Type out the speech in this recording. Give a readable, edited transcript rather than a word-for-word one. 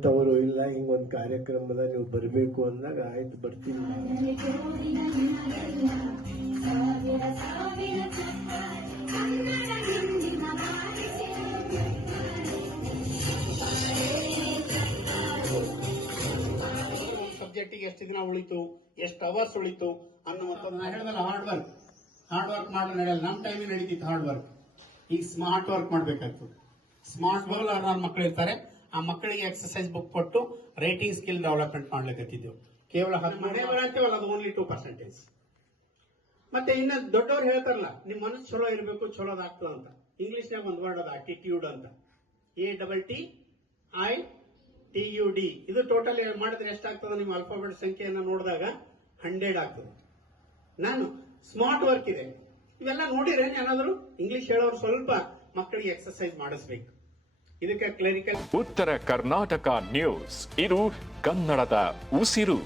ಮತ್ತವರು ಇಲ್ಲ ಹಿಂಗೊಂದು ಕಾರ್ಯಕ್ರಮದ ನೀವು ಬರಬೇಕು ಅಂದಾಗ ಆಯ್ತು ಬರ್ತೀನಿ. ಸಬ್ಜೆಕ್ಟಿಗೆ ಎಷ್ಟು ದಿನ ಉಳಿತು, ಎಷ್ಟು ಅವರ್ಸ್ ಉಳಿತು ಅನ್ನುವಂಥದ್ದು ನಾ ಹೇಳಿದಲ್ಲ. ಹಾರ್ಡ್ ವರ್ಕ್ ಮಾಡಲು ನಡೆಯಲ್ಲ. ನಮ್ಮ ಟೈಮಿಗೆ ನಡೀತಿತ್ತು ಹಾರ್ಡ್ ವರ್ಕ್. ಈಗ ಸ್ಮಾರ್ಟ್ ವರ್ಕ್ ಮಾಡ್ಬೇಕಾಗ್ತದೆ. ಸ್ಮಾರ್ಟ್ ವರ್ಕ್ ನನ್ನ ಮಕ್ಕಳು ಇರ್ತಾರೆ, ಆ ಮಕ್ಕಳಿಗೆ ಎಕ್ಸರ್ಸೈಸ್ ಬುಕ್ ಕೊಟ್ಟು ರೈಟಿಂಗ್ ಸ್ಕಿಲ್ ಡೆವಲಪ್ಮೆಂಟ್ ಮಾಡ್ಲಿಕ್ಕತ್ತಿದ್ದೆವು. ಕೇವಲ 10 ಅಂತೇವಲ್ಲ, ಅದು ಓನ್ಲಿ 2%. ಮತ್ತೆ ಇನ್ನ ದೊಡ್ಡವ್ರು ಹೇಳ್ತಾರಲ್ಲ, ನಿಮ್ ಮನಸ್ಸು ಚಲೋ ಇರಬೇಕು, ಚಲೋದಾಗ್ತದ ಅಂತ. ಇಂಗ್ಲಿಷ್ನಾಗ ಒಂದು ವರ್ಡ್ ಅದ, ಆಟಿಟ್ಯೂಡ್ ಅಂತ. ATTITUD. ಇದು ಟೋಟಲ್ ಮಾಡಿದ್ರೆ ಎಷ್ಟಾಗ್ತದೆ? ನಿಮ್ಮ ಆಲ್ಫಾಬೆಟ್ ಸಂಖ್ಯೆಯನ್ನು ನೋಡಿದಾಗ 100 ಆಗ್ತದೆ. ನಾನು ಸ್ಮಾರ್ಟ್ ವರ್ಕ್ ಇದೆ, ಇವೆಲ್ಲ ನೋಡಿದ್ರೆ ಏನಾದ್ರು ಇಂಗ್ಲಿಷ್ ಹೇಳೋರು ಸ್ವಲ್ಪ ಮಕ್ಕಳಿಗೆ ಎಕ್ಸರ್ಸೈಸ್ ಮಾಡಿಸ್ಬೇಕು. ಇದಕ್ಕೆ ಕ್ಲರಿಕಲ್ ಉತ್ತರ ಕರ್ನಾಟಕ ನ್ಯೂಸ್, ಇದು ಕನ್ನಡದ ಉಸಿರು.